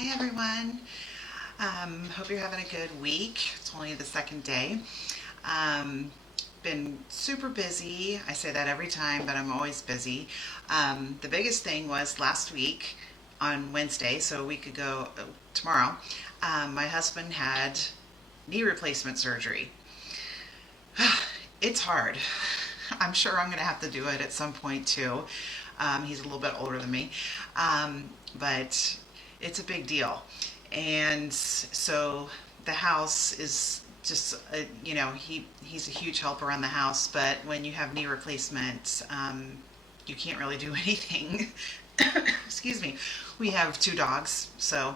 Hi everyone. Hope you're having a good week. It's only the second day. Um, been super busy. I say that every time, but I'm always busy. The biggest thing was last week on Wednesday, so a week ago tomorrow, my husband had knee replacement surgery. It's hard. I'm sure I'm going to have to do it at some point too. He's a little bit older than me. But it's a big deal. And so the house is just, he's a huge help around the house, but when you have knee replacement, you can't really do anything. Excuse me. We have two dogs, so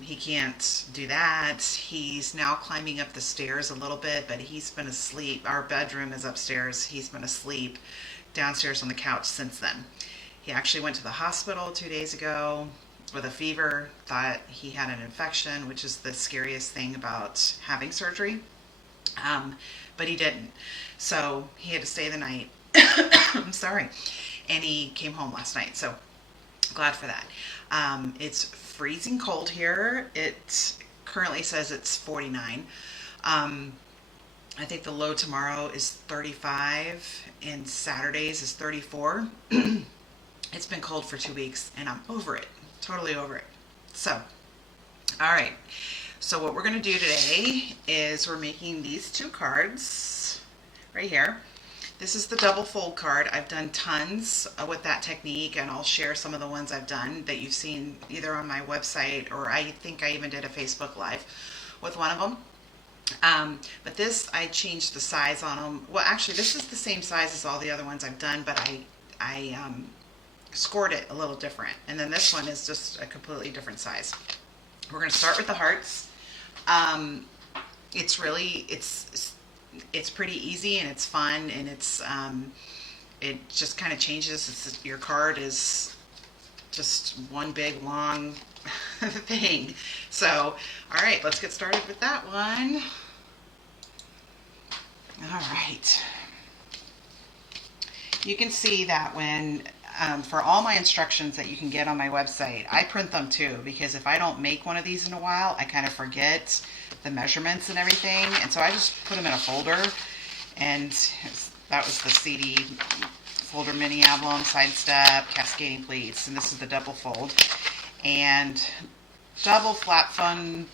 he can't do that. He's now climbing up the stairs a little bit, but he's been asleep. Our bedroom is upstairs. He's been asleep downstairs on the couch since then. He actually went to the hospital 2 days ago with a fever, thought he had an infection, which is the scariest thing about having surgery. But he didn't. So he had to stay the night. I'm sorry. And he came home last night. So glad for that. It's freezing cold here. It currently says it's 49. I think the low tomorrow is 35 and Saturdays is 34. It's been cold for 2 weeks and I'm over it. Totally over it. So, all right. So what we're going to do today is we're making these two cards right here. This is the double fold card. I've done tons with that technique, and I'll share some of the ones I've done that you've seen either on my website, or I think I even did a Facebook Live with one of them. But this, I changed the size on them. Well, actually, this is the same size as all the other ones I've done, but I scored it a little different. And then this one is just a completely different size. We're going to start with the hearts. It's pretty easy and it's fun, and it just kind of changes. Your card is just one big long thing. So, all right, let's get started with that one. All right. You can see that when, for all my instructions that you can get on my website, I print them too, because if I don't make one of these in a while, I kind of forget the measurements and everything. And so I just put them in a folder, and that was the CD folder mini album, sidestep, cascading pleats, and this is the double fold. And double flat fun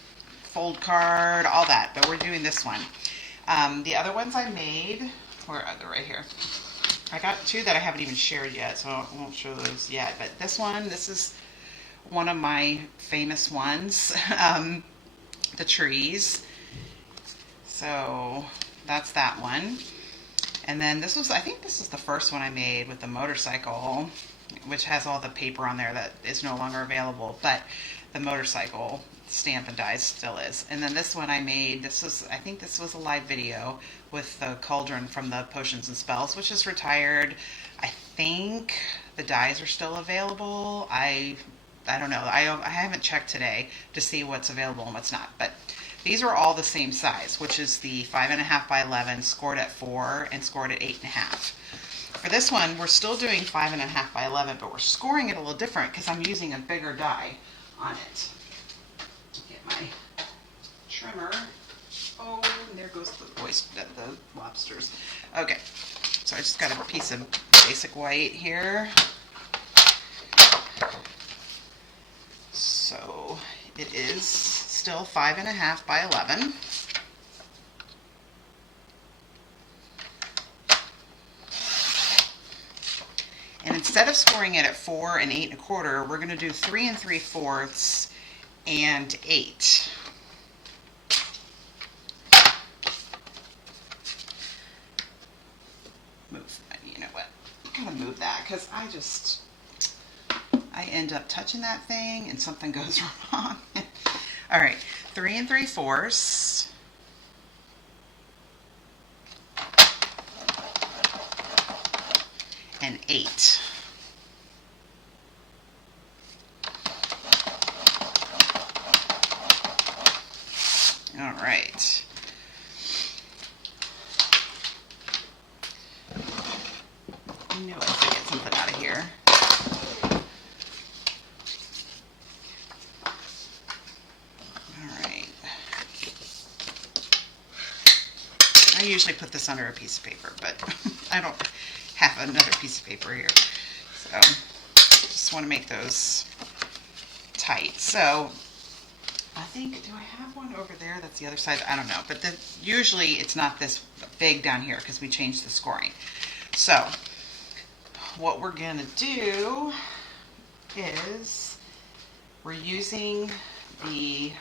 fold card, all that, but we're doing this one. The other ones I made, where are they? Right here. I got two that I haven't even shared yet, so I won't show those yet. But this is one of my famous ones, the trees. So that's that one. And then I think this is the first one I made with the motorcycle, which has all the paper on there that is no longer available, but the motorcycle stamp and dies still is. And then this one I made, I think this was a live video with the cauldron from the Potions and Spells, which is retired. I think the dies are still available. I don't know. I haven't checked today to see what's available and what's not, but these are all the same size, which is the 5.5 by 11 scored at 4 and scored at 8.5. For this one, we're still doing 5.5 by 11, but we're scoring it a little different because I'm using a bigger die on it. Get my trimmer. Oh, and there goes the lobsters. Okay, so I just got a piece of basic white here. So it is still 5.5 by 11. And instead of scoring it at 4 and 8.25, we're going to do 3 3/4 and 8. You know what? I'm going to move that because I end up touching that thing and something goes wrong. All right, 3 3/4 and 8. All right. I knew I could get something out of here. I usually put this under a piece of paper, but I don't have another piece of paper here. So just want to make those tight. So I think, do I have one over there? That's the other side. I don't know. But usually it's not this big down here because we changed the scoring. So what we're going to do is we're using the,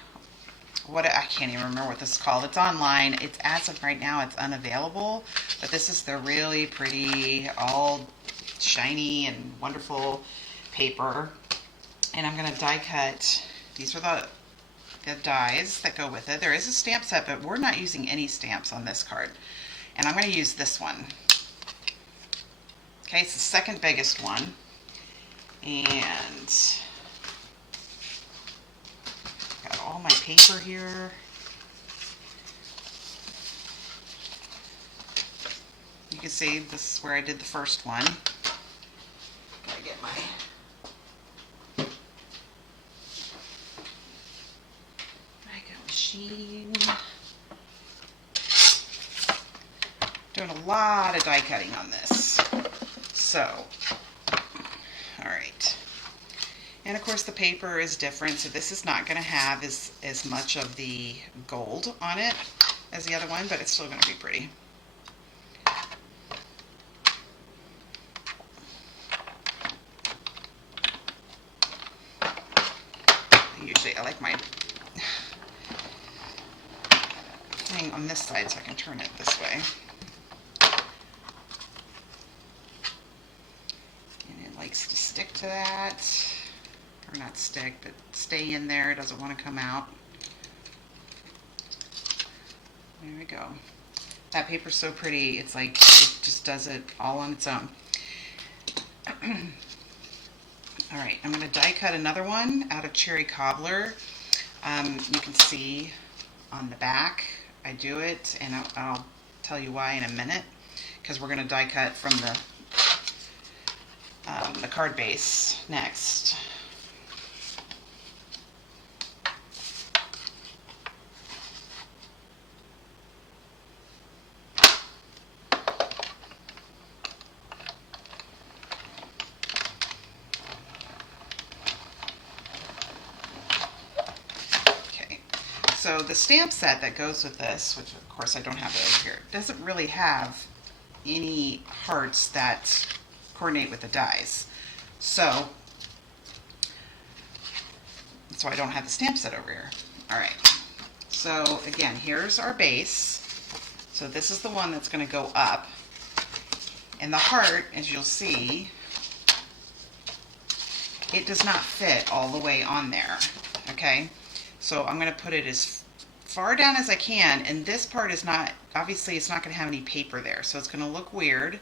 what, I can't even remember what this is called. It's online. It's, as of right now, it's unavailable. But this is the really pretty, all shiny and wonderful paper. And I'm going to die cut. These are the dies that go with it. There is a stamp set, but we're not using any stamps on this card. And I'm going to use this one. Okay, it's the second biggest one. And got all my paper here. You can see this is where I did the first one. Gotta get my machine. Doing a lot of die cutting on this. So, all right. And of course the paper is different, so this is not going to have as much of the gold on it as the other one, but it's still going to be pretty. Usually I like my thing on this side so I can turn it this way. And it likes to stick to that. Or not stick, but stay in there. It doesn't want to come out. There we go. That paper's so pretty. It's like it just does it all on its own. All right, I'm going to die cut another one out of Cherry Cobbler. You can see on the back I do it, and I'll tell you why in a minute, because we're going to die cut from the card base next. So the stamp set that goes with this, which of course I don't have it over here, doesn't really have any hearts that coordinate with the dies. So that's why I don't have the stamp set over here. All right. So again, here's our base. So this is the one that's going to go up. And the heart, as you'll see, it does not fit all the way on there. Okay? So I'm going to put it as far down as I can, and this part is not, obviously it's not going to have any paper there, so it's going to look weird.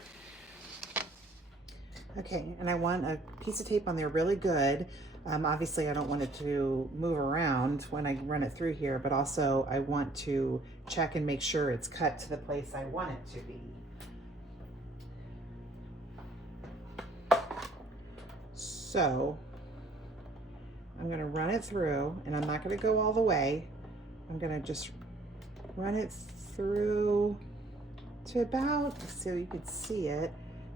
Okay, and I want a piece of tape on there really good. Obviously I don't want it to move around when I run it through here, but also I want to check and make sure it's cut to the place I want it to be. So I'm going to run it through, and I'm not going to go all the way. I'm going to just run it through to about, so you could see it,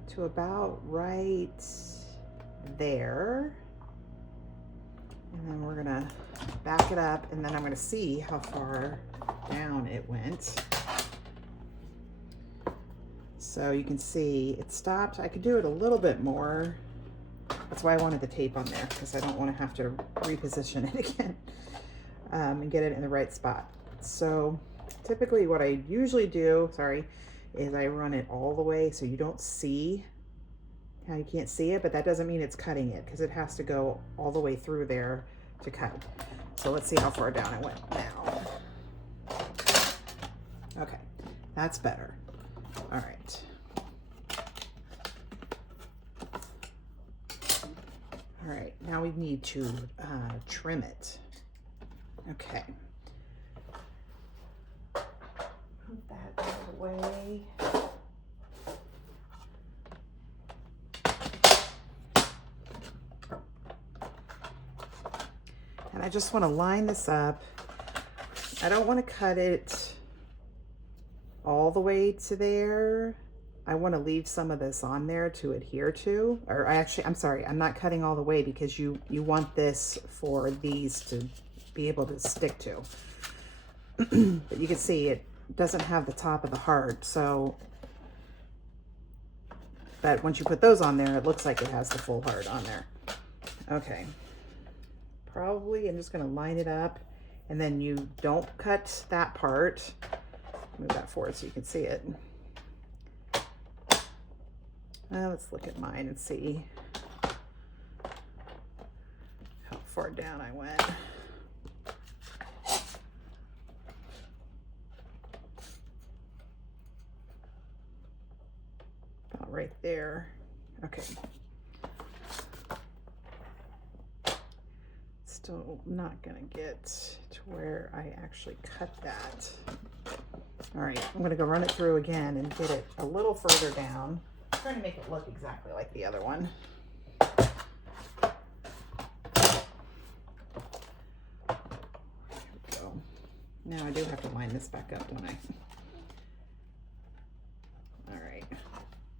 to about right there. And then we're going to back it up, and then I'm going to see how far down it went. So you can see it stopped. I could do it a little bit more. That's why I wanted the tape on there, because I don't want to have to reposition it again and get it in the right spot. So typically what I usually do, is I run it all the way so you don't see how you can't see it, but that doesn't mean it's cutting it, because it has to go all the way through there to cut. So let's see how far down it went now. Okay, that's better. All right. All right, now we need to trim it. Okay. Move that out of the way. And I just want to line this up. I don't want to cut it all the way to there. I want to leave some of this on there to adhere to. Or I'm sorry, I'm not cutting all the way because you want this for these to be able to stick to. But you can see it doesn't have the top of the heart, so that once you put those on there, it looks like it has the full heart on there. Okay. Probably I'm just going to line it up, and then you don't cut that part. Move that forward so you can see it. Let's look at mine and see how far down I went. About right there. Okay. Still not gonna get to where I actually cut that. All right, I'm gonna go run it through again and get it a little further down. I'm trying to make it look exactly like the other one. There we go. Now I do have to line this back up, don't I? All right,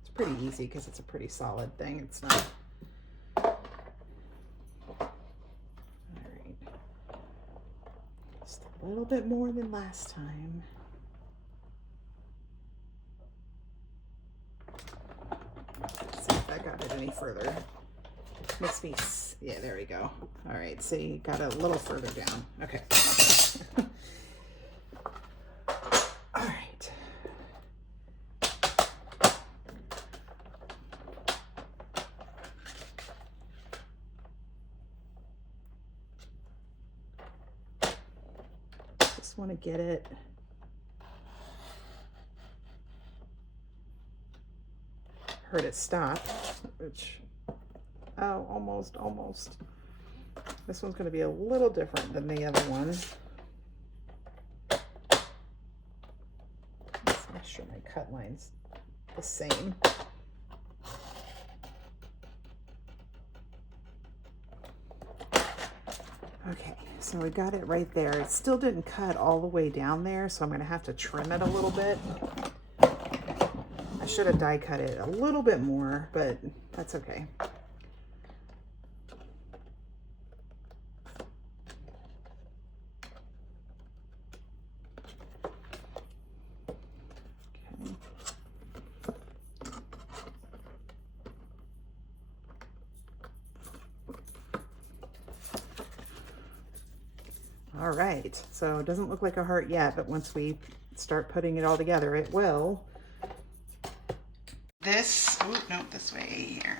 it's pretty easy because it's a pretty solid thing. It's not. A little bit more than last time. Let's see if I got it any further. Makes me, yeah, there we go. All right, see, got it a little further down. Okay. All right. Just want to get it heard it stop, which, oh, almost. This one's going to be a little different than the other one. Let's make sure my cut line's the same. Okay, so we got it right there. It still didn't cut all the way down there, so I'm going to have to trim it a little bit. I should have die cut it a little bit more, but that's okay. All right, so it doesn't look like a heart yet, but once we start putting it all together, it will. This, oh, no, this way here.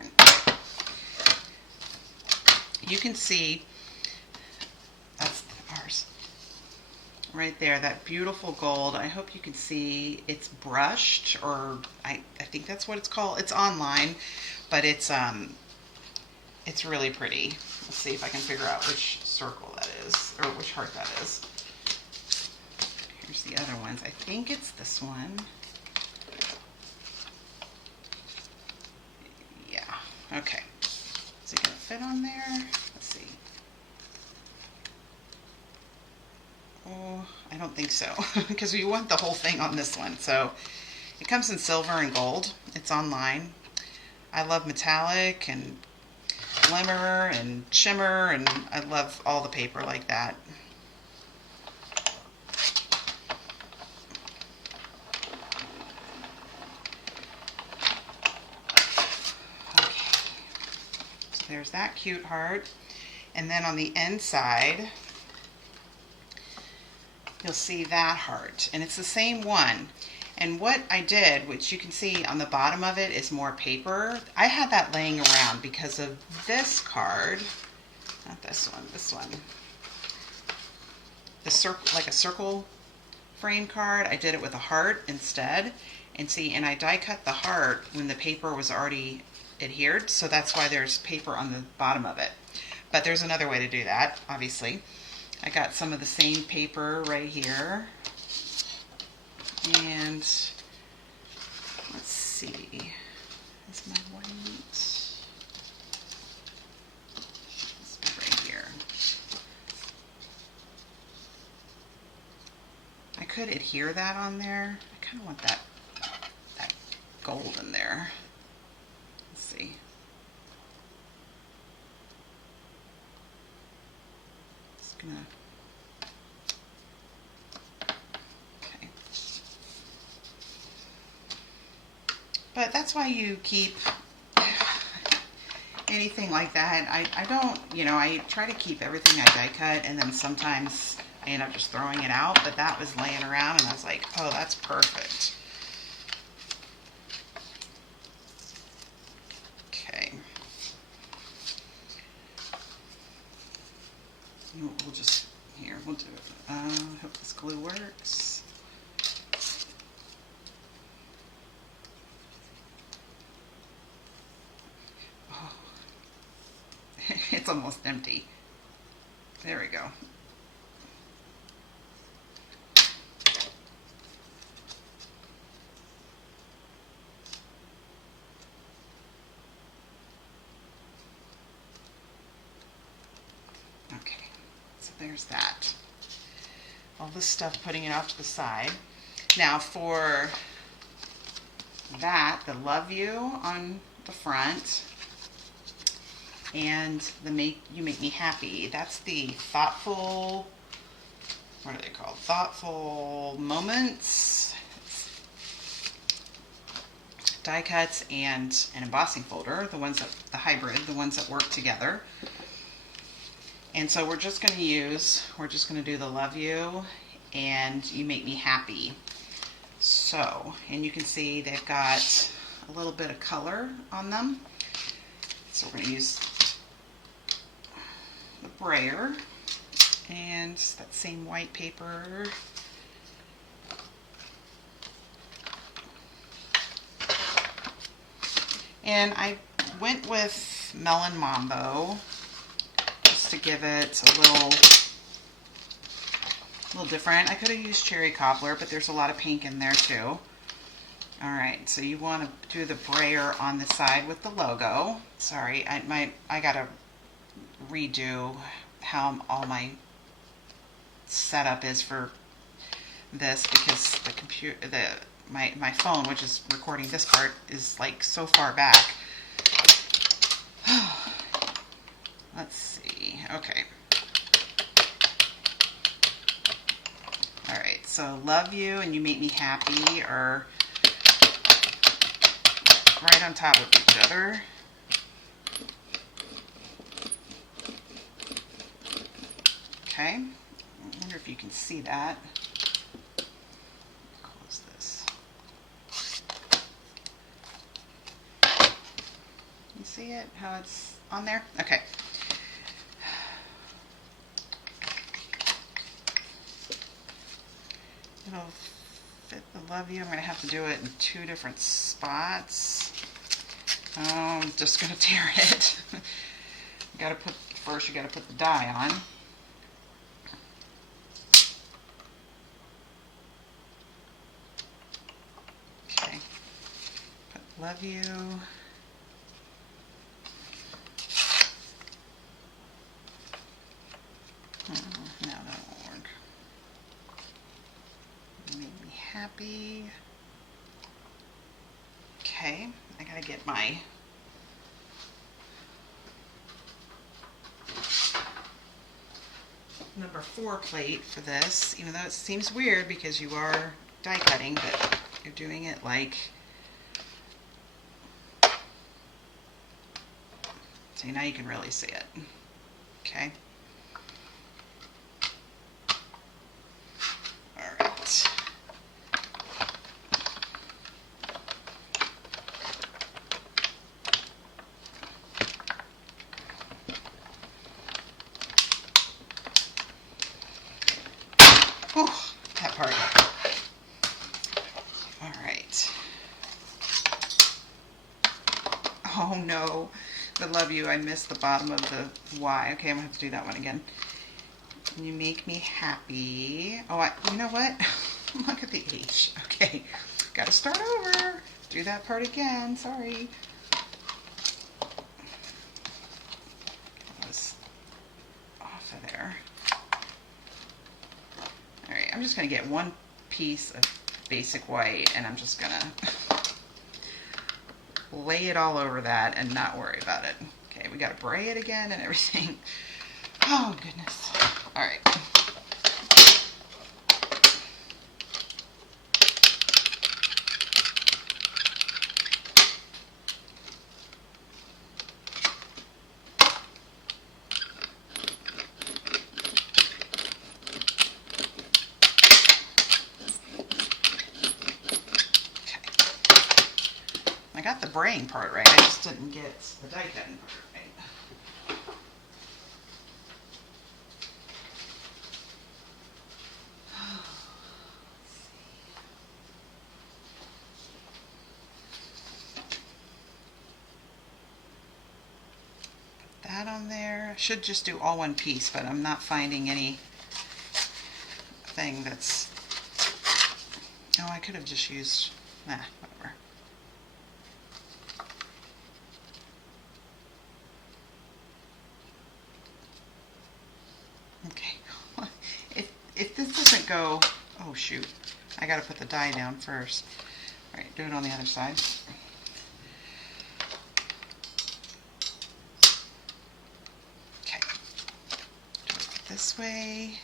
You can see, that's ours. Right there, that beautiful gold. I hope you can see it's brushed, or I think that's what it's called. It's online, but it's really pretty. Let's see if I can figure out which circle that is, or which heart that is. Here's the other ones. I think it's this one. Yeah, okay. Is it gonna fit on there? Let's see. Oh, I don't think so, because we want the whole thing on this one. So it comes in silver and gold. It's online. I love metallic and glimmer and shimmer, and I love all the paper like that. Okay. So there's that cute heart. And then on the inside, you'll see that heart, and it's the same one. And what I did, which you can see on the bottom of it, is more paper. I had that laying around because of this card, not this one, this one. The circle, like a circle frame card. I did it with a heart instead. And see, and I die cut the heart when the paper was already adhered, so that's why there's paper on the bottom of it. But there's another way to do that, obviously. I got some of the same paper right here. And let's see, is my white, this one right here. I could adhere that on there. I kind of want that gold in there. Let's see. Just gonna. Okay. But that's why you keep anything like that. I don't, I try to keep everything I die cut, and then sometimes I end up just throwing it out, but that was laying around and I was like, oh, that's perfect. Okay. We'll just, here, we'll do it. Hope this glue works. Oh. It's almost empty. There we go. Okay, so there's that. All this stuff, putting it off to the side. Now for that, the love you on the front and the you make me happy. That's the thoughtful, what are they called? Thoughtful moments, die cuts, and an embossing folder, the ones that, the hybrid, the ones that work together. And so we're just going to do the love you and you make me happy. So, and you can see they've got a little bit of color on them. So we're going to use the brayer and that same white paper. And I went with Melon Mambo just to give it a little different. I could have used Cherry Cobbler, but there's a lot of pink in there too. All right, so you want to do the brayer on the side with the logo. Sorry, I gotta redo how all my setup is for this because the computer, my phone, which is recording this part, is like so far back. Let's see. Okay. All right. So love you and you make me happy are right on top of each other. Okay. I wonder if you can see that. Close this. You see it? How it's on there? Okay. It'll fit the love you. I'm going to have to do it in 2 different spots. I'm just going to tear it. You got to put, first you got to put the die on. Okay. Put love you. No, that won't work. Make me happy. Okay, I gotta get my number 4 plate for this, even though it seems weird because you are die cutting, but you're doing it like, see, now you can really see it. Okay. Whew, that part. All right. Oh no, the love you, I missed the bottom of the Y. Okay, I'm gonna have to do that one again. You make me happy. Oh, you know what? Look at the H. Okay, gotta start over. Do that part again, sorry. That was off of there. I'm just going to get one piece of basic white, and I'm just gonna lay it all over that and not worry about it. Okay, we gotta bray it again and everything. Oh goodness. All right. I got the braying part right, I just didn't get the die cutting part right. Put that on there. I should just do all one piece, but I'm not finding any thing that's... Oh, I could have just used... Nah, whatever. Okay. If this doesn't go... Oh, shoot. I gotta put the die down first. Alright, do it on the other side. Okay. Do it this way.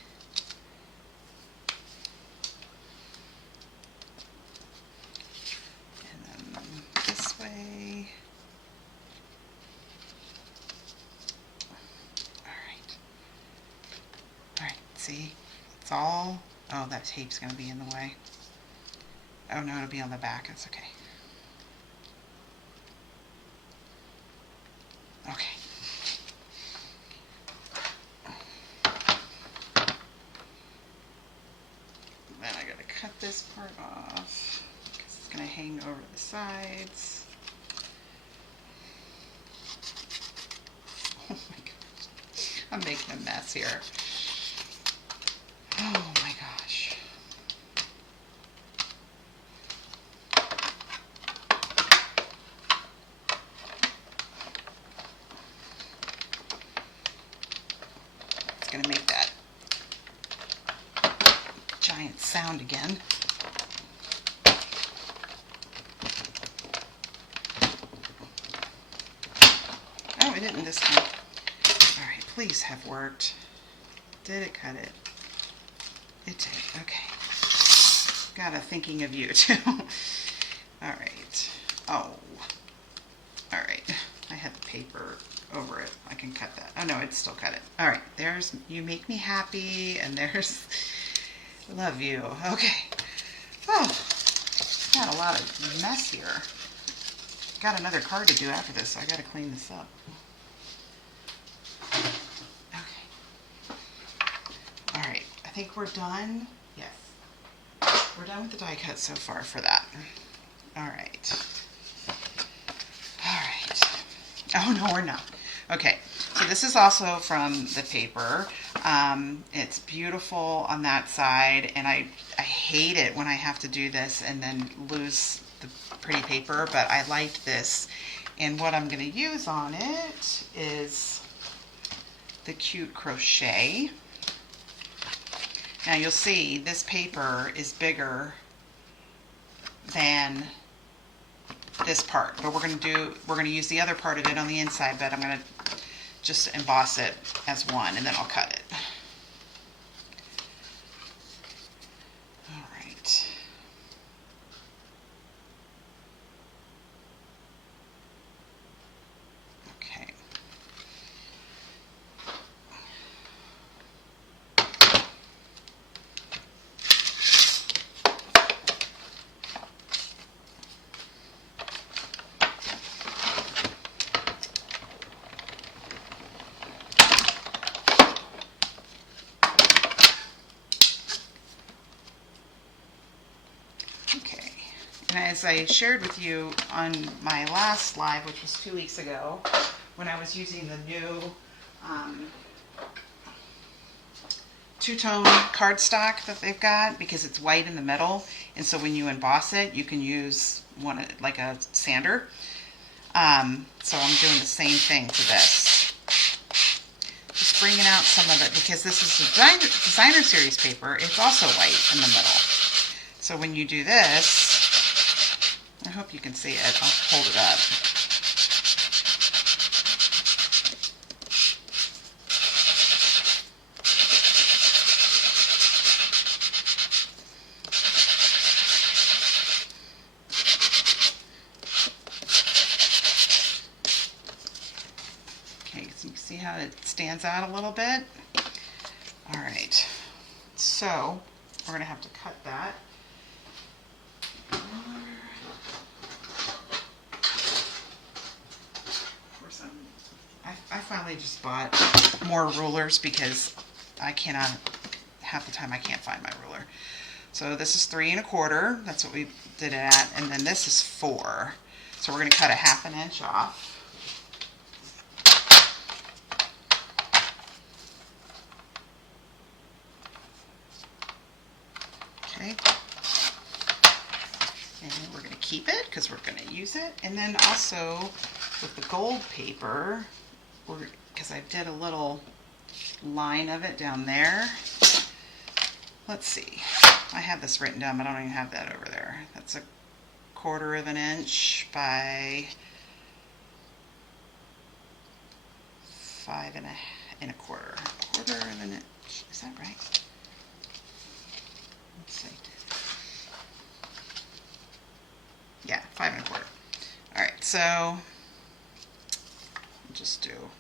And then this way. Alright, see? It's all... Oh, that tape's gonna be in the way. Oh no, it'll be on the back. It's okay. Okay. Then I gotta cut this part off because it's gonna hang over the sides. Oh my gosh. I'm making a mess here. Oh my gosh. It's gonna make that giant sound again. Oh, it didn't this time. Alright, please have worked. Did it cut it? It did. Okay. Gotta thinking of you too. Alright. Oh. Alright. I had the paper over it. I can cut that. Oh no, it still cut it. Alright. There's You Make Me Happy, and there's Love You. Okay. Oh. Got a lot of mess here. Got another card to do after this, so I gotta clean this up. Alright, I think we're done. Yes. We're done with the die cut so far for that. Alright. Alright. Oh, no, we're not. Okay, so this is also from the paper. It's beautiful on that side, and I hate it when I have to do this and then lose the pretty paper, but I liked this. And what I'm going to use on it is the cute crochet. Now you'll see this paper is bigger than this part, but we're going to use the other part of it on the inside, but I'm going to just emboss it as one, and then I'll cut it. All right. Okay. And as I shared with you on my last live, which was 2 weeks ago, when I was using the new two-tone cardstock that they've got, because it's white in the middle, and so when you emboss it, you can use one like a sander. So I'm doing the same thing to this. Just bringing out some of it, because this is a designer series paper. It's also white in the middle. So when you do this, I hope you can see it. I'll hold it up. Okay, so you see how it stands out a little bit? All right, so we're gonna have to cut that. I finally just bought more rulers because I cannot, half the time I can't find my ruler. So this is 3 1/4, that's what we did it at, and then this is 4. So we're gonna cut a 1/2 inch off. Okay. And we're going to keep it because we're going to use it. And then also with the gold paper, because I did a little line of it down there. Let's see. I have this written down, but I don't even have that over there. That's a 1/4 inch by 5 1/4. 1/4 inch. Is that right? Let's see. Yeah, 5 1/4. All right, so I'll just do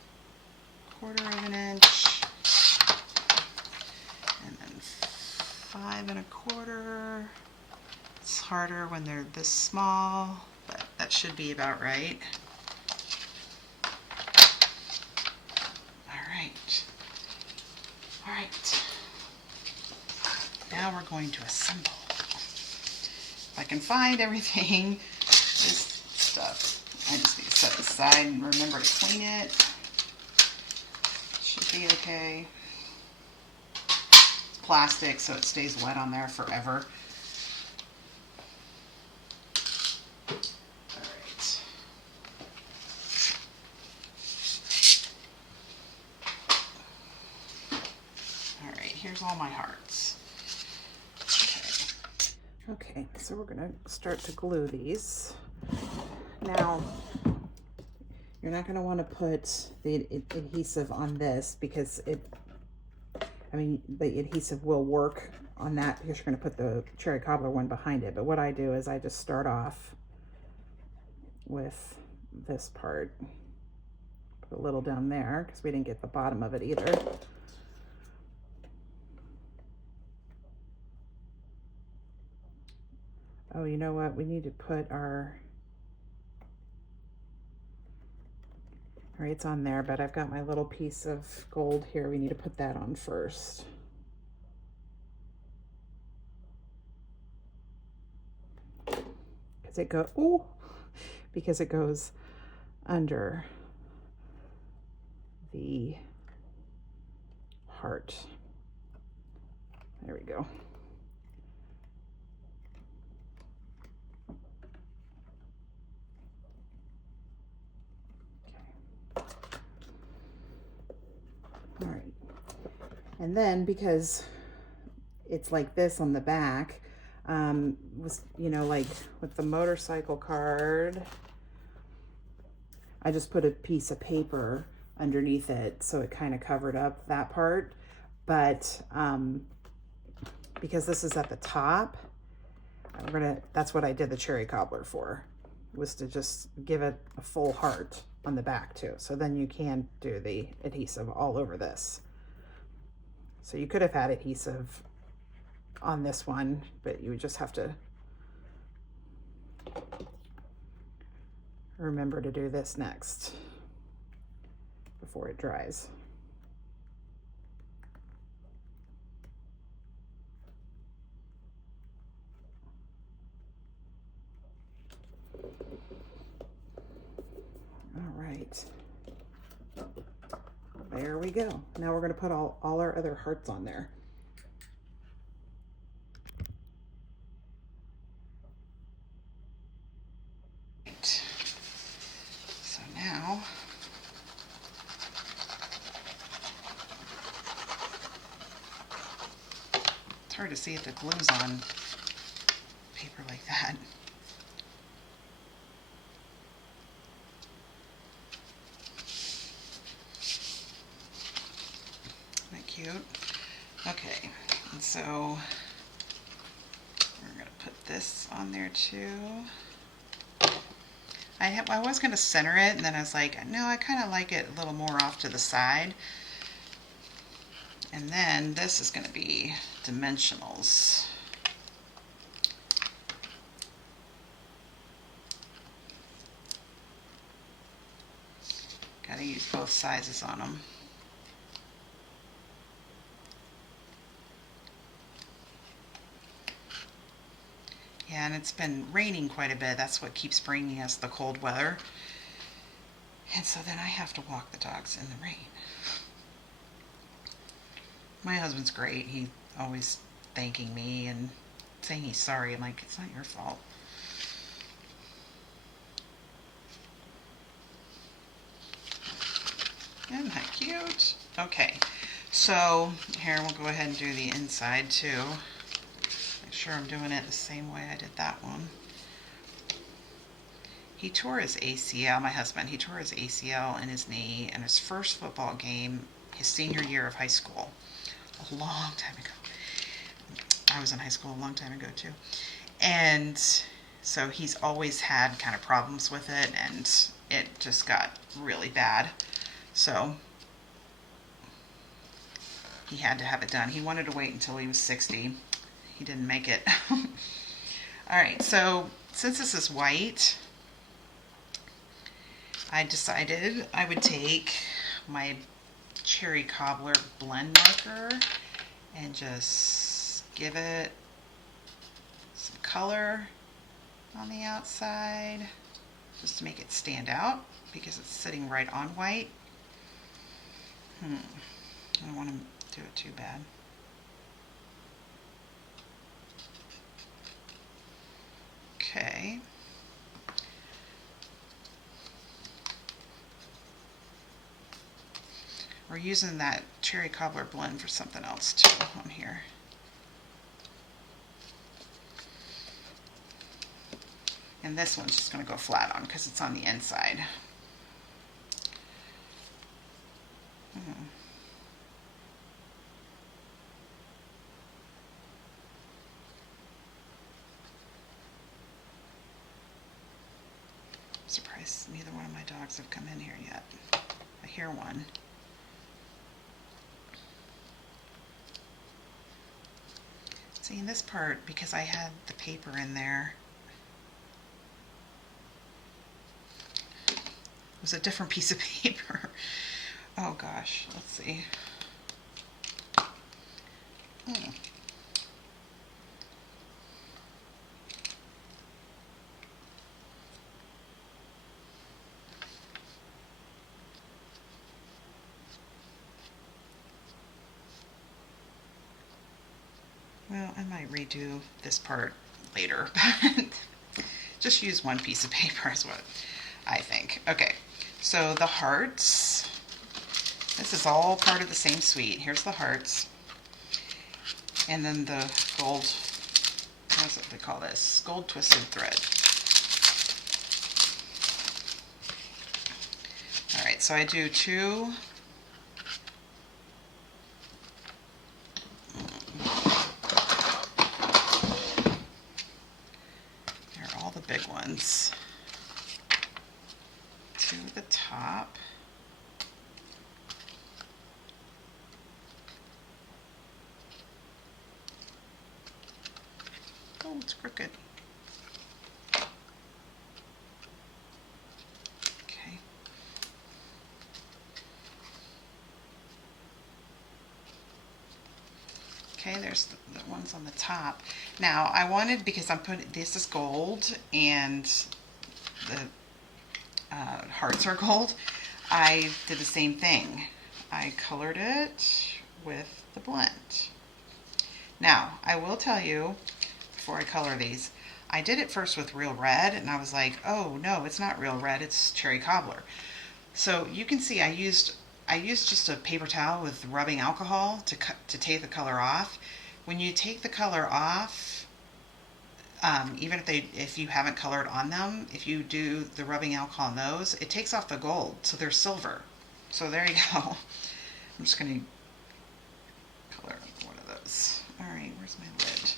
1/4 inch, and then 5 1/4. It's harder when they're this small, but that should be about right. All right. Now we're going to assemble. If I can find everything, this stuff, I just need to set it aside and remember to clean it. Should be okay. It's plastic, so it stays wet on there forever. Alright. Alright, here's all my hearts. Okay, so we're gonna start to glue these. Now, you're not gonna want to put the adhesive on this because the adhesive will work on that because you're gonna put the cherry cobbler one behind it. But what I do is I just start off with this part. Put a little down there because we didn't get the bottom of it either. Oh, you know what? We need to put our... All right, it's on there, but I've got my little piece of gold here. We need to put that on first. Because it goes under the heart. There we go. All right, and then because it's like this on the back, like with the motorcycle card, I just put a piece of paper underneath it so it kind of covered up that part. But because this is at the top, that's what I did the cherry cobbler for, was to just give it a full heart on the back too. So then you can do the adhesive all over this. So you could have had adhesive on this one, but you would just have to remember to do this next before it dries. All right, there we go. Now we're going to put all our other hearts on there. So now it's hard to see if the glue's on paper like that. Isn't that cute? Okay, and so we're going to put this on there too. I was going to center it, and then I was like, no, I kind of like it a little more off to the side. And then this is going to be dimensionals. Got to use both sizes on them. Yeah, and it's been raining quite a bit. That's what keeps bringing us the cold weather. And so then I have to walk the dogs in the rain. My husband's great. He's always thanking me and saying he's sorry. I'm like, it's not your fault. Isn't that cute? Okay, so here we'll go ahead and do the inside too. Make sure I'm doing it the same way I did that one. He tore his ACL, my husband, he tore his ACL in his knee in his first football game, his senior year of high school, a long time ago. I was in high school a long time ago too. And so he's always had kind of problems with it, and it just got really bad. So he had to have it done. He wanted to wait until he was 60. He didn't make it. All right, so since this is white, I decided I would take my Cherry Cobbler blend marker and just give it some color on the outside just to make it stand out because it's sitting right on white. I don't want to do it too bad. Okay. We're using that Cherry Cobbler blend for something else too on here. And this one's just going to go flat on because it's on the inside. I'm surprised neither one of my dogs have come in here yet. I hear one. See, in this part, because I had the paper in there, it was a different piece of paper. Oh gosh, let's see. Well, I might redo this part later. Just use one piece of paper is what I think. Okay, so the hearts. This is all part of the same suite. Here's the hearts. And then the gold, what's it they call this? Gold twisted thread. All right, so I do two. There are all the big ones. Two at the top. Oh, it's crooked. Okay. Okay, there's the ones on the top. Now, I wanted, because I'm putting, this is gold, and the hearts are gold, I did the same thing. I colored it with the blend. Now, I will tell you, before I color these, I did it first with real red, and I was like, oh no, it's not real red, it's Cherry Cobbler. So you can see I used just a paper towel with rubbing alcohol to take the color off. When you take the color off, even if you haven't colored on them, if you do the rubbing alcohol on those, it takes off the gold, so they're silver. So there you go. I'm just going to color one of those. All right, where's my lid?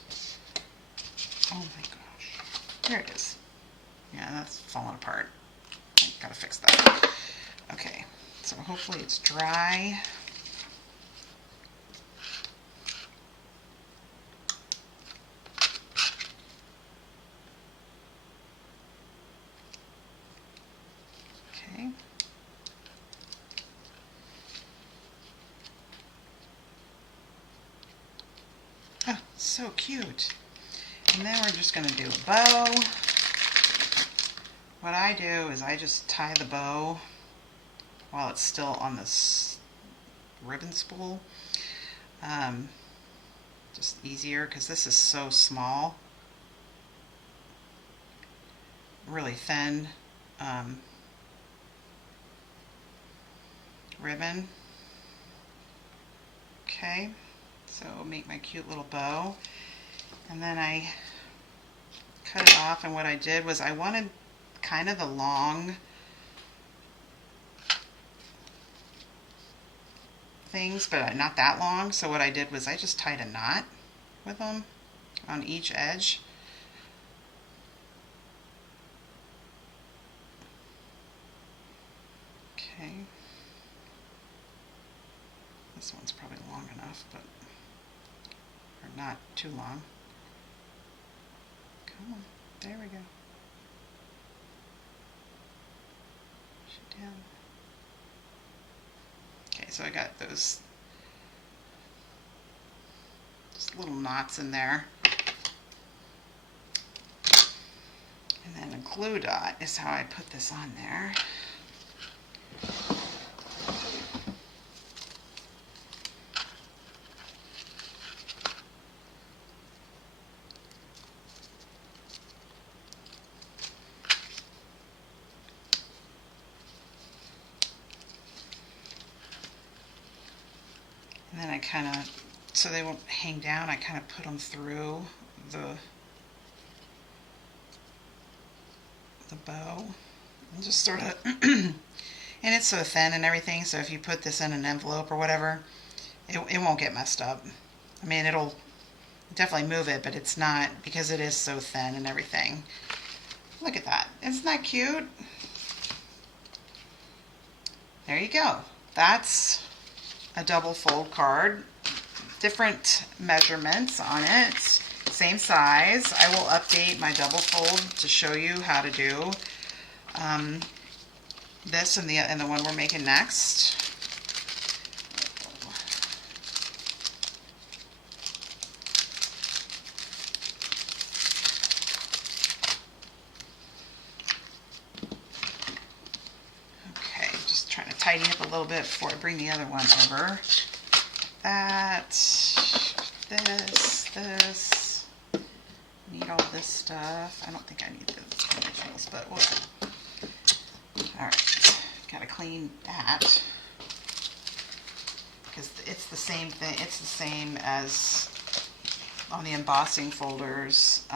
Oh my gosh. There it is. Yeah, that's falling apart. I gotta fix that. Okay, so hopefully it's dry. Okay. Oh, so cute. And then we're just going to do a bow. What I do is I just tie the bow while it's still on this ribbon spool. Just easier because this is so small. Really thin ribbon. Okay, so make my cute little bow. And then I cut it off, and what I did was I wanted kind of the long things, but not that long. So what I did was I just tied a knot with them on each edge. Okay. This one's probably long enough, but or not too long. Come on, there we go. Push it down. Okay, so I got those just little knots in there. And then a glue dot is how I put this on there. And then I kind of, so they won't hang down, I kind of put them through the bow and just sort of, and it's so thin and everything, so if you put this in an envelope or whatever, it won't get messed up. I mean, it'll definitely move it, but it's not, because it is so thin and everything. Look at that. Isn't that cute? There you go. That's a double fold card. Different measurements on it. Same size. I will update my double fold to show you how to do this and the one we're making next. Okay, just trying to tidy up a little bit before I bring the other one over. That, this. Need all this stuff. I don't think I need the dimensionals, but we'll see. Alright, gotta clean that. Because it's the same thing, it's the same as on the embossing folders.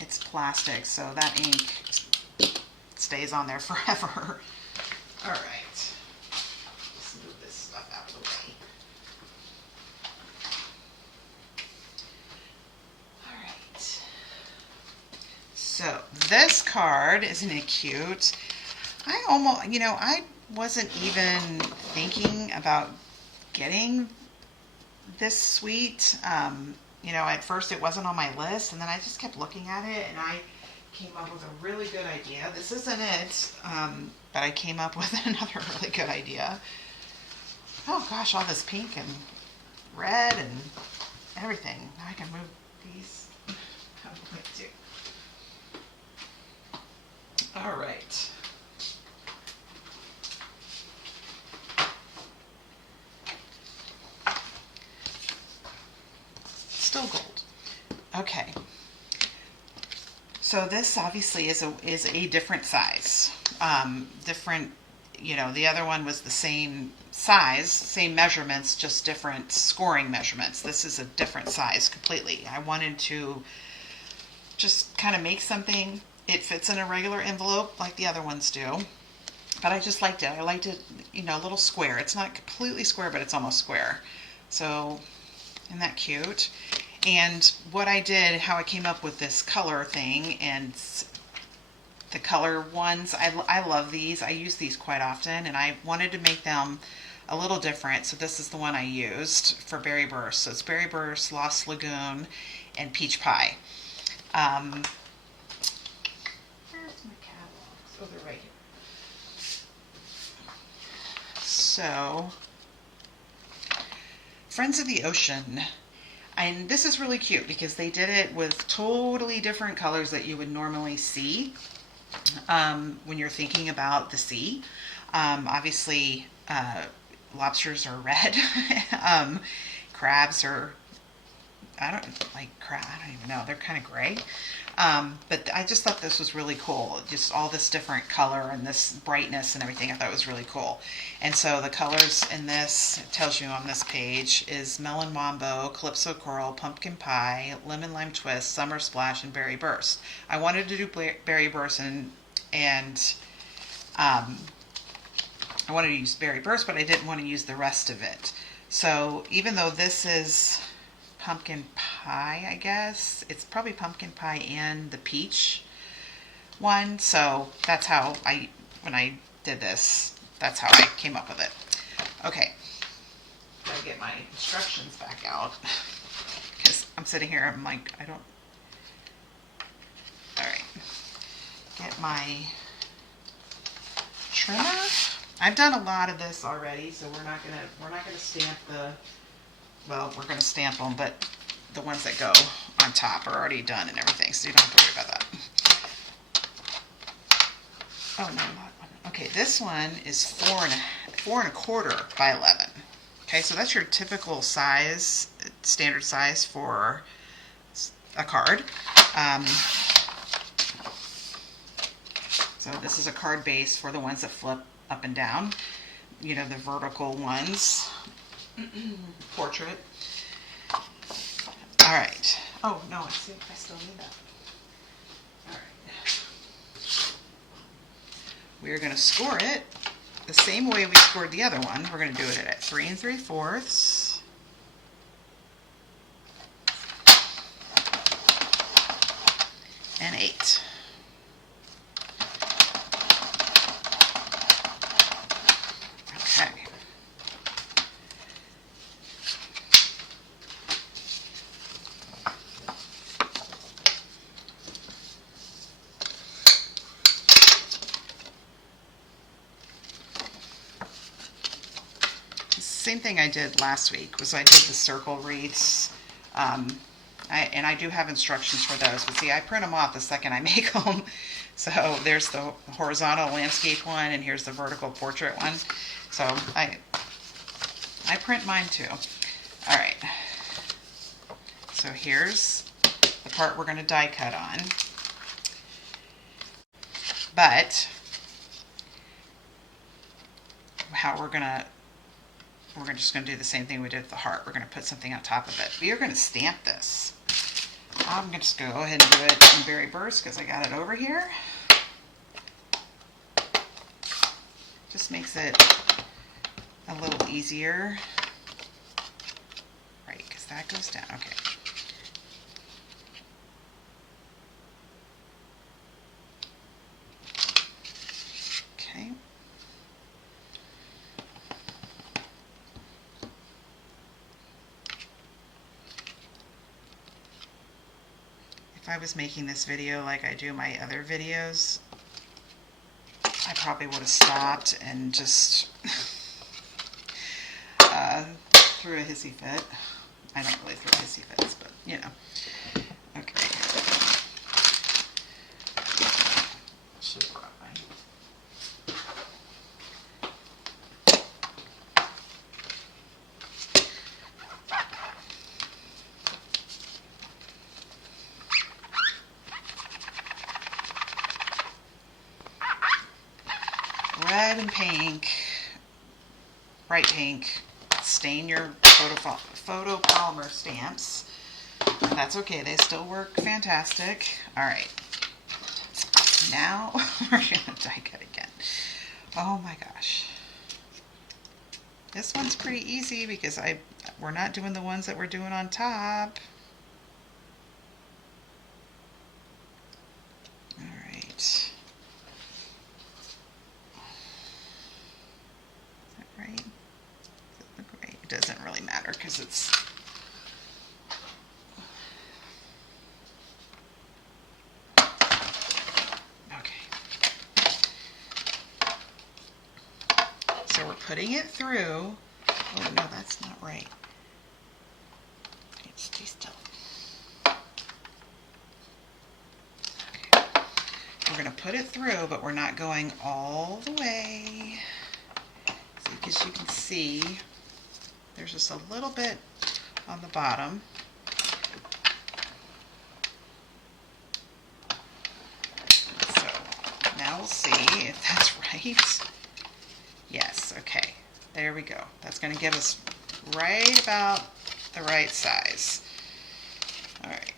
It's plastic, so that ink stays on there forever. Alright, let's move this stuff out of the way. Alright, so this card, isn't it cute? I almost, I wasn't even thinking about getting this suite. At first it wasn't on my list, and then I just kept looking at it, and I came up with a really good idea. This isn't it, but I came up with another really good idea. Oh gosh, all this pink and red and everything. Now I can move these out of the way too. All right. Still gold. Okay. So this obviously is a different size. Different, the other one was the same size, same measurements, just different scoring measurements. This is a different size completely. I wanted to just kind of make something. It fits in a regular envelope like the other ones do. But I just liked it. I liked it, you know, a little square. It's not completely square, but it's almost square. So, isn't that cute? And what I did, how I came up with this color thing, and the color ones, I love these. I use these quite often, and I wanted to make them a little different. So this is the one I used for Berry Burst. So it's Berry Burst, Lost Lagoon, and Peach Pie. Where's my catalogs? Oh, they're right here. So, Friends of the Ocean. And this is really cute because they did it with totally different colors that you would normally see when you're thinking about the sea. Obviously, lobsters are red. Crabs are, I don't even know. They're kind of gray. But I just thought this was really cool. Just all this different color and this brightness and everything. I thought it was really cool. And so the colors in this, it tells you on this page, is Melon Mambo, Calypso Coral, Pumpkin Pie, Lemon Lime Twist, Summer Splash, and Berry Burst. I wanted to do Berry Burst and I wanted to use Berry Burst, but I didn't want to use the rest of it. So even though this is pumpkin pie, I guess it's probably pumpkin pie and the peach one. So that's how when I did this, that's how I came up with it. Okay, gotta get my instructions back out because I'm sitting here. I'm like, I don't. All right, get my trimmer. I've done a lot of this already, so we're not gonna stamp the. Well, we're gonna stamp them, but the ones that go on top are already done and everything, so you don't have to worry about that. Oh no, not one. Okay, this one is 4.25 by 11. Okay, so that's your typical size, standard size for a card. So this is a card base for the ones that flip up and down. You know, the vertical ones. Portrait. All right. Oh no, I still need that. All right. We're going to score it the same way we scored the other one. We're going to do it at 3 3/4 and 8. Okay. Same thing I did last week was I did the circle wreaths. And I do have instructions for those, but see, I print them off the second I make them. So there's the horizontal landscape one, and here's the vertical portrait one. So I print mine too. All right. So here's the part we're going to die cut on. But how we're just going to do the same thing we did with the heart. We're going to put something on top of it. We are going to stamp this. I'm going to just go ahead and do it in Berry Burst because I got it over here. Just makes it a little easier. Right, because that goes down. Okay. Okay. If I was making this video like I do my other videos, I probably would have stopped and just threw a hissy fit. I don't really throw hissy fits, but you know. Okay. Should have brought mine. Red and pink, bright pink, stain your photopolymer stamps. That's okay, they still work fantastic. All right, now we're gonna die cut again. Oh my gosh. This one's pretty easy because we're not doing the ones that we're doing on top. All right. Is that right? Does it look right? It doesn't really matter because it's okay. So we're putting it through. Oh no, that's not right. Okay, stay still. Okay. We're going to put it through, but we're not going all the way. Because you can see there's just a little bit on the bottom. So now we'll see if that's right. Yes, okay. There we go. That's going to give us right about the right size. All right.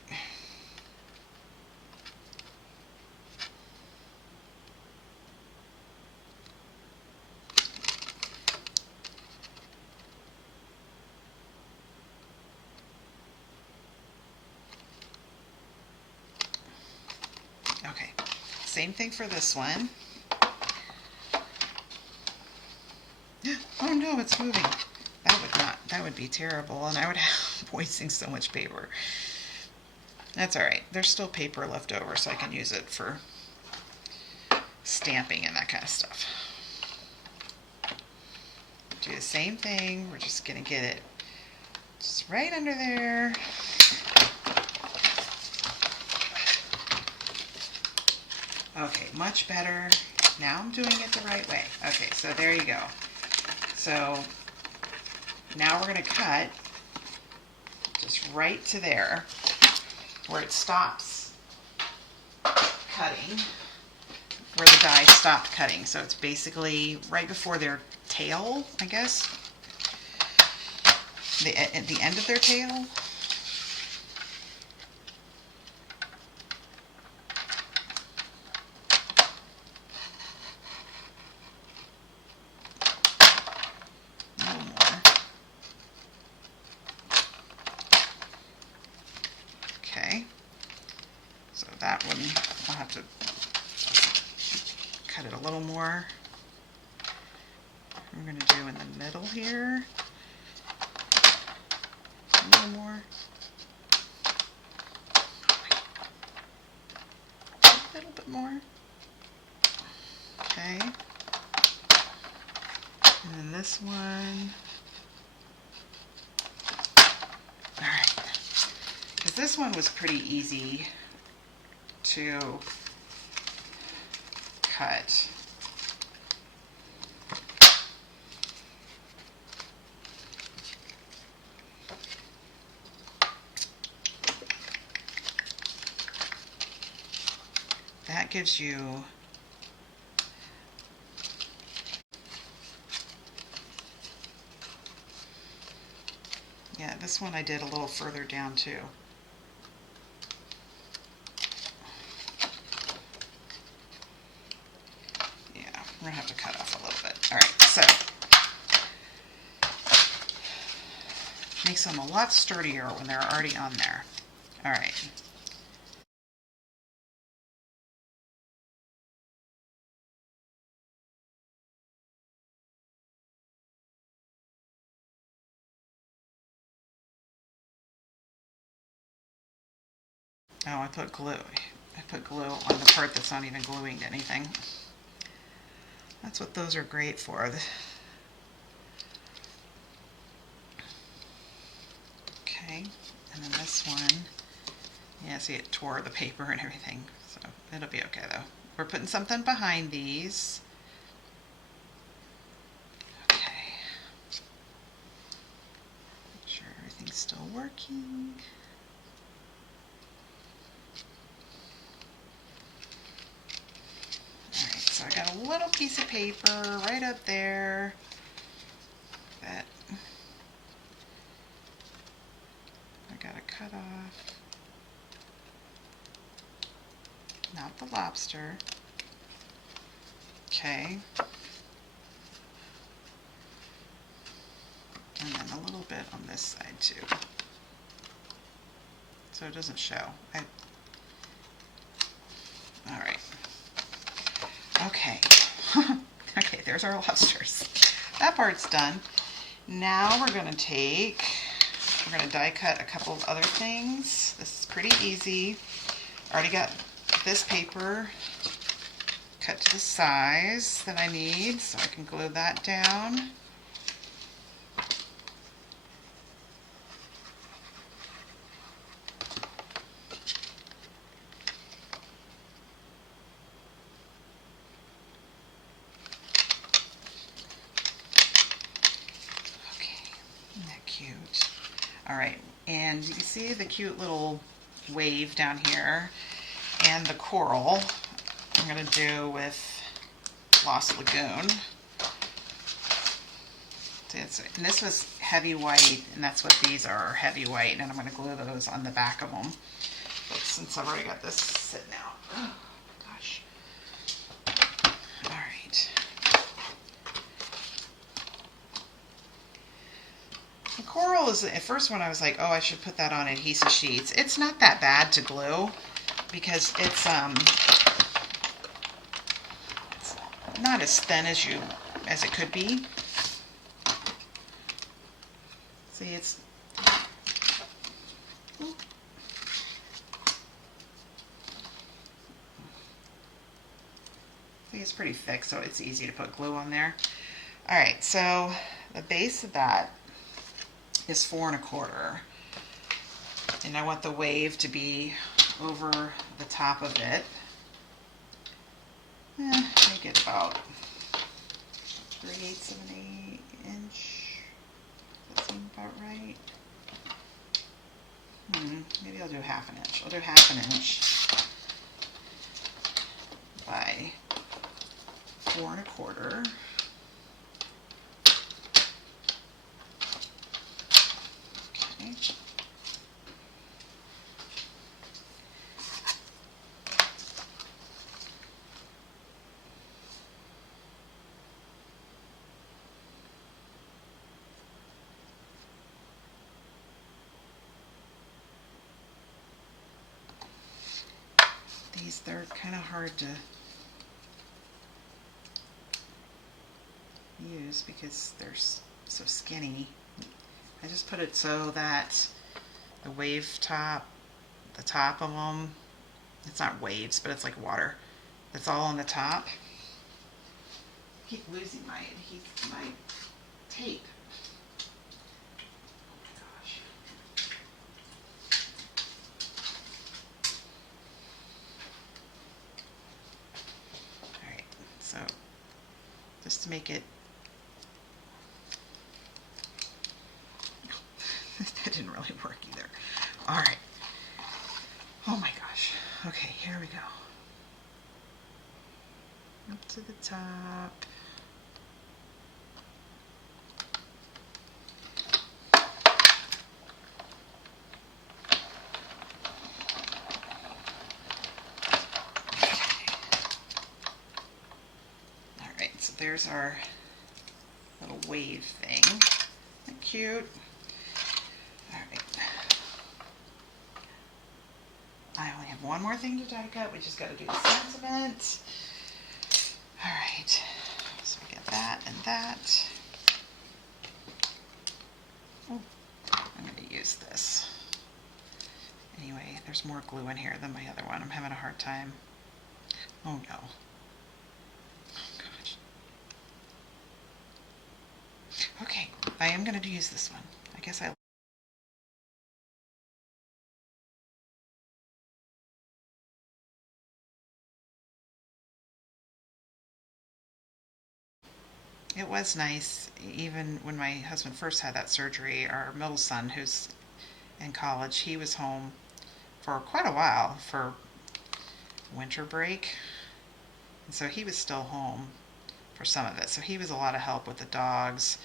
Okay. Same thing for this one. Oh no, it's moving. That would be terrible, and I would have wasting so much paper. That's all right. There's still paper left over, so I can use it for stamping and that kind of stuff. Do the same thing. We're just gonna get it just right under there. Okay, much better. Now I'm doing it the right way. Okay, so there you go. So now we're going to cut just right to there where it stops cutting, where the die stopped cutting. So it's basically right before their tail, I guess. At the end of their tail. Okay, so that one I'll have to cut it a little more. We're going to do in the middle here, a little more, a little bit more. Okay, and then this one. All right, because this one was pretty easy to cut. That gives you this one I did a little further down too. Yeah, we're gonna have to cut off a little bit. All right, so makes them a lot sturdier when they're already on there. All right. Oh, I put glue. I put glue on the part that's not even gluing to anything. That's what those are great for. Okay, and then this one, yeah, see it tore the paper and everything, so it'll be okay though. We're putting something behind these. Okay. Make sure everything's still working. Alright, so I got a little piece of paper right up there that I gotta cut off, not the lobster. Okay. And then a little bit on this side too. So it doesn't show. All right. Okay. Okay, there's our lobsters. That part's done. Now we're gonna die cut a couple of other things. This is pretty easy. Already got this paper cut to the size that I need, so I can glue that down. Cute. All right, and you can see the cute little wave down here and the coral I'm going to do with Lost Lagoon. And this was heavy white, and that's what these are, heavy white, and I'm going to glue those on the back of them. But since I've already got this sitting out, oh gosh. All right. The coral is, at first when I was like, oh, I should put that on adhesive sheets. It's not that bad to glue because it's not as thin as it could be. See, it's pretty thick, so it's easy to put glue on there. All right, so the base of that is 4 1/4, and I want the wave to be over the top of it. Make it about 3/8 of an inch. Does that seem about right? Maybe I'll do 1/2 inch. I'll do 1/2 inch by 4 1/4. Okay. They're kind of hard to use because they're so skinny. I just put it so that the wave top, the top of them, it's not waves, but it's like water. It's all on the top. I keep losing my tape. So just to make it, that didn't really work either. All right. Oh my gosh. Okay, here we go. Up to the top. There's our little wave thing. Isn't that cute? All right. I only have one more thing to die cut. We just got to do the sentiment. All right. So we get that and that. Oh, I'm going to use this. Anyway, there's more glue in here than my other one. I'm having a hard time. Oh no. Okay, I am going to use this one. I guess it was nice, even when my husband first had that surgery, our middle son, who's in college, he was home for quite a while for winter break. And so he was still home for some of it. So he was a lot of help with the dogs.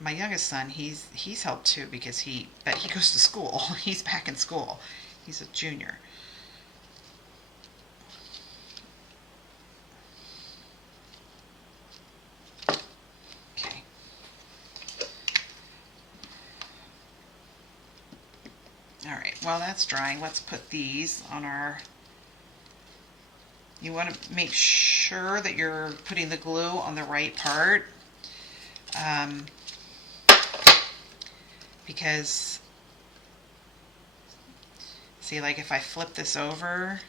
my youngest son, he's helped too because but he goes to school. He's back in school. He's a junior. Okay. All right. While that's drying, let's put these on our. You want to make sure that you're putting the glue on the right part. Because see, like if I flip this over,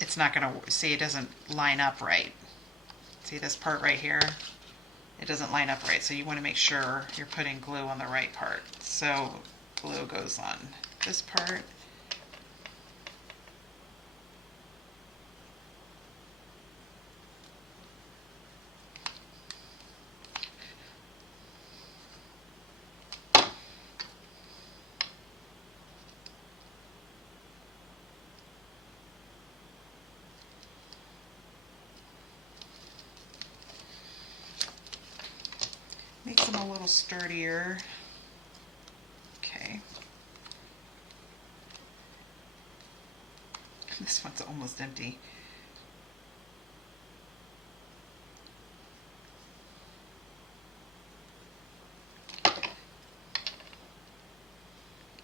it's not going to, see, it doesn't line up right. See this part right here? It doesn't line up right, so you want to make sure you're putting glue on the right part. So glue goes on this part. Makes them a little sturdier. Okay. This one's almost empty.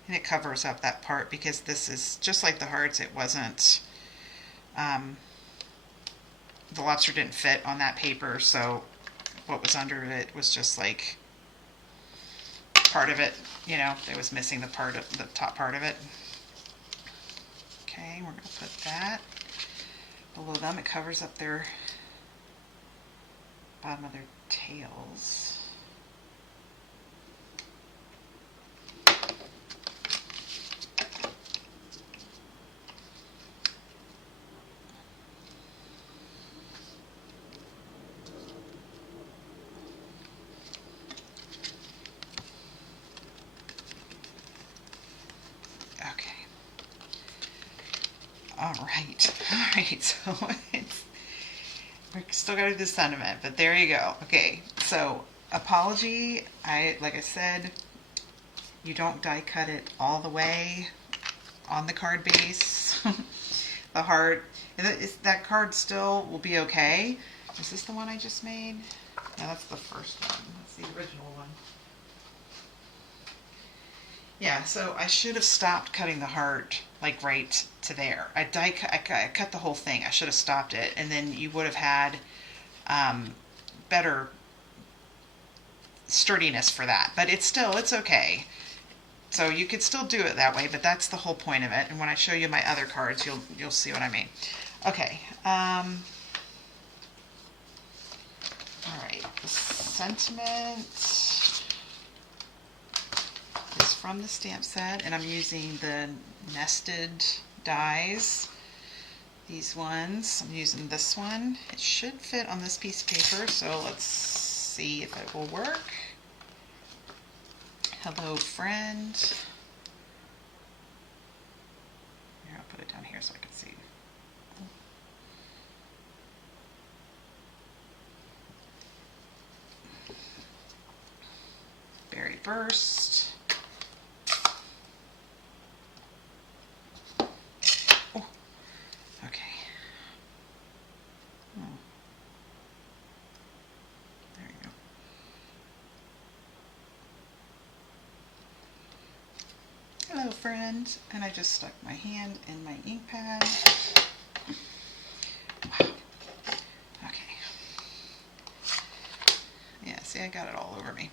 And it covers up that part because this is just like the hearts. It wasn't, the lobster didn't fit on that paper, so what was under it was just like part of it, you know, it was missing the part of the top part of it. Okay, we're going to put that below them. It covers up their bottom of their tails. All right, so we're still got to do the sentiment, but there you go. Okay, so apology, like I said, you don't die cut it all the way on the card base. The heart, that card still will be okay. Is this the one I just made? No, that's the first one. That's the original one. Yeah, so I should have stopped cutting the heart like right to there. I cut the whole thing. I should have stopped it, and then you would have had better sturdiness for that. But it's okay. So you could still do it that way, but that's the whole point of it. And when I show you my other cards, you'll see what I mean. Okay. All right. The sentiment is from the stamp set, and I'm using the nested dies. These ones. I'm using this one. It should fit on this piece of paper, so let's see if it will work. Hello, friend. Here, I'll put it down here so I can see. Berry burst. Oh, okay. Oh. There you go. Hello, friend. And I just stuck my hand in my ink pad. Wow. Okay. Yeah, see, I got it all over me.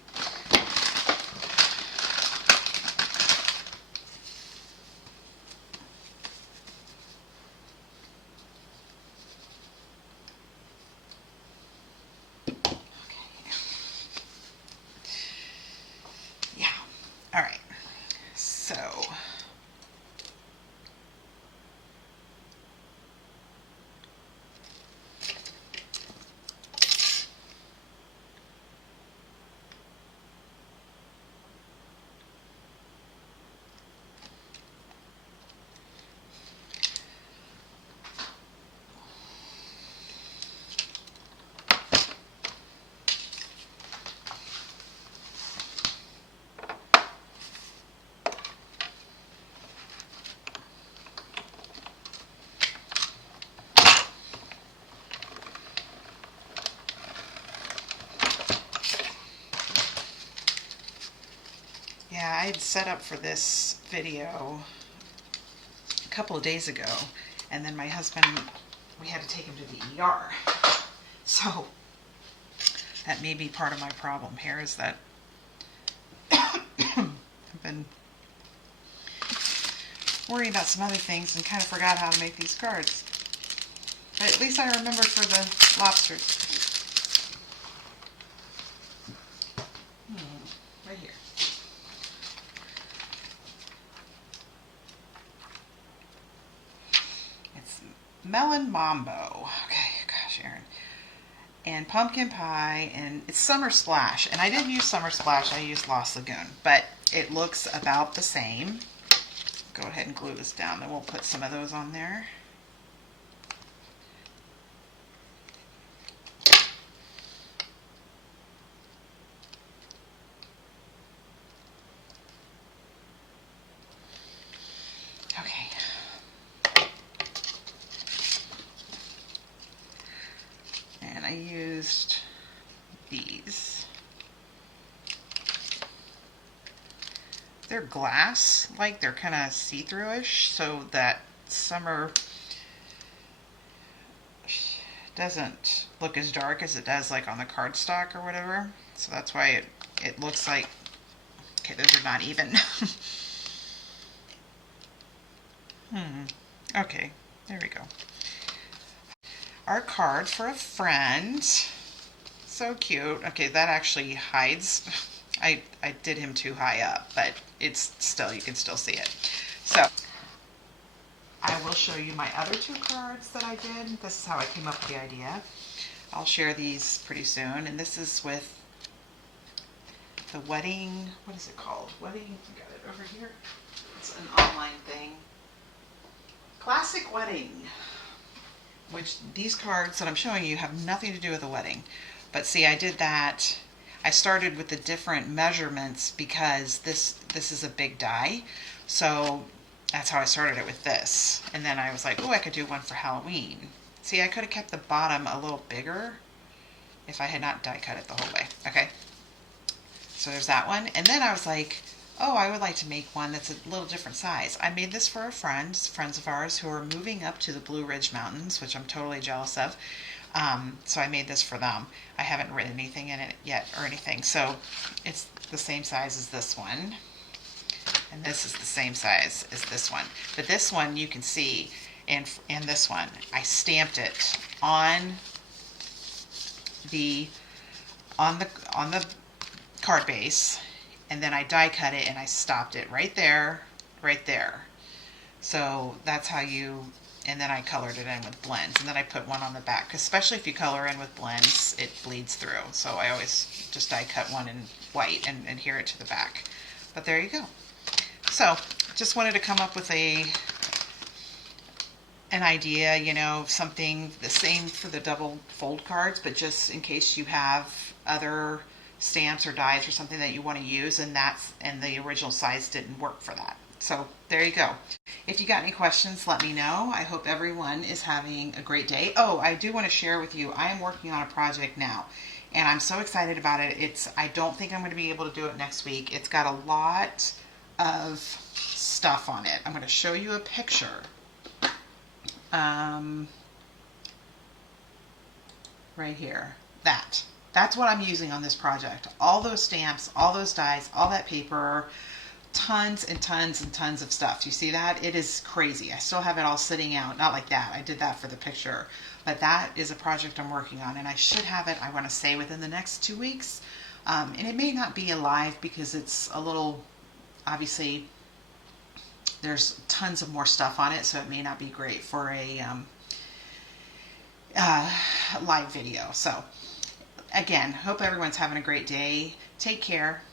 All right, so Yeah, I had set up for this video a couple of days ago, and then my husband, we had to take him to the ER. So that may be part of my problem here, is that I've been worrying about some other things and kind of forgot how to make these cards. But at least I remembered for the lobsters. Right here. It's Melon Mambo. Okay, gosh, Aaron. And pumpkin pie, and it's Summer Splash. And I didn't use Summer Splash, I used Lost Lagoon. But it looks about the same. Go ahead and glue this down, then we'll put some of those on there. Okay. And I used these. They're glass, like they're kind of see-through-ish, so that summer doesn't look as dark as it does like on the cardstock or whatever. So that's why it looks like, okay, those are not even. Okay, there we go. Our card for a friend. So cute. Okay, that actually hides. I did him too high up, but it's still, you can still see it. So I will show you my other two cards that I did. This is how I came up with the idea. I'll share these pretty soon. And this is with the wedding, what is it called? Wedding, I got it over here. It's an online thing. Classic Wedding. Which these cards that I'm showing you have nothing to do with the wedding. But see, I did that. I started with the different measurements because this is a big die. So that's how I started it with this. And then I was like, oh, I could do one for Halloween. See, I could have kept the bottom a little bigger if I had not die cut it the whole way. Okay. So there's that one. And then I was like, oh, I would like to make one that's a little different size. I made this for a friend, friends of ours who are moving up to the Blue Ridge Mountains, which I'm totally jealous of. So I made this for them. I haven't written anything in it yet or anything. So it's the same size as this one. And this is the same size as this one. But this one you can see, and this one, I stamped it on the card base, and then I die cut it and I stopped it right there, right there. So that's how you, and then I colored it in with blends, and then I put one on the back, because especially if you color in with blends, it bleeds through. So I always just die cut one in white and adhere it to the back. But there you go. So just wanted to come up with an idea, you know, something the same for the double fold cards, but just in case you have other stamps or dies or something that you want to use, and the original size didn't work for that. So there you go. If you got any questions, let me know. I hope everyone is having a great day. Oh, I do want to share with you, I am working on a project now, and I'm so excited about it. I don't think I'm going to be able to do it next week. It's got a lot of stuff on it. I'm going to show you a picture. Right here. That's what I'm using on this project. All those stamps, all those dies, all that paper, tons and tons and tons of stuff. You see that? It is crazy. I still have it all sitting out. Not like that. I did that for the picture. But that is a project I'm working on, and I should have it, I want to say, within the next 2 weeks. And it may not be live because it's a little, obviously, there's tons of more stuff on it, so it may not be great for a live video. So again, hope everyone's having a great day. Take care.